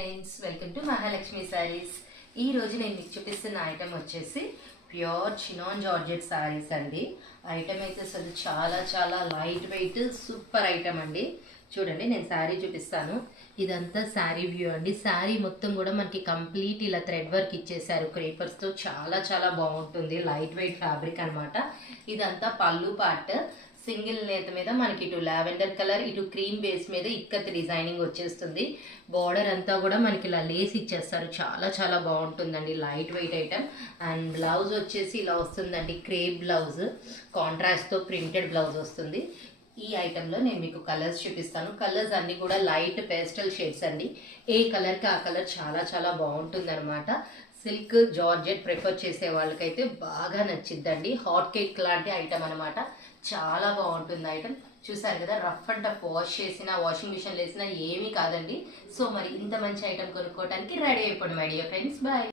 Friends, welcome to Mahalakshmi saris. ఈ రోజు నేను మీకు చూపిస్తున్న ఐటమ్ వచ్చేసి ప్యూర్ చినాన్ జార్జెట్ సారీస్ అండి. ఐటమ్ అయితే అసలు చాలా చాలా లైట్ వెయిట్ సూపర్ ఐటమ్ అండి. చూడండి, నేను శారీ చూపిస్తాను. ఇదంతా శారీ వ్యూ అండి. శారీ మొత్తం కూడా మనకి కంప్లీట్ ఇలా థ్రెడ్ వర్క్ ఇచ్చేసారు క్రేపర్స్తో. చాలా చాలా బాగుంటుంది. లైట్ వెయిట్ ఫ్యాబ్రిక్ అనమాట. ఇదంతా పళ్ళు పార్ట్. సింగిల్ నేత మీద మనకి ఇటు లావెండర్ కలర్, ఇటు క్రీమ్ బేస్ మీద ఇక్కత్ డిజైనింగ్ వచ్చేస్తుంది. బార్డర్ అంతా కూడా మనకి ఇలా లేస్ ఇచ్చేస్తారు. చాలా చాలా బాగుంటుందండి. Light weight item. And blouse వచ్చేసి ఇలా వస్తుందండి. క్రేప్ బ్లౌజ్, కాంట్రాస్ట్తో ప్రింటెడ్ బ్లౌజ్ వస్తుంది. ఈ ఐటెంలో నేను మీకు కలర్స్ చూపిస్తాను. కలర్స్ అన్ని కూడా లైట్ పేస్టల్ షేడ్స్ అండి. ఏ కలర్కి ఆ కలర్ చాలా చాలా బాగుంటుంది అనమాట. సిల్క్ జార్జెట్ ప్రిఫర్ చేసే వాళ్ళకైతే బాగా నచ్చిద్దండి. హాట్ కేక్ లాంటి ఐటమ్ అనమాట. చాలా బాగుంటుంది ఐటమ్. చూసారు కదా, రఫ్ అండ్ టఫ్ వాష్ చేసినా, వాషింగ్ మిషన్ వేసినా ఏమీ కాదండి. సో మరి ఇంత మంచి ఐటమ్ కొనుక్కోవడానికి రెడీ అయిపోండి మై డియర్ ఫ్రెండ్స్. బాయ్.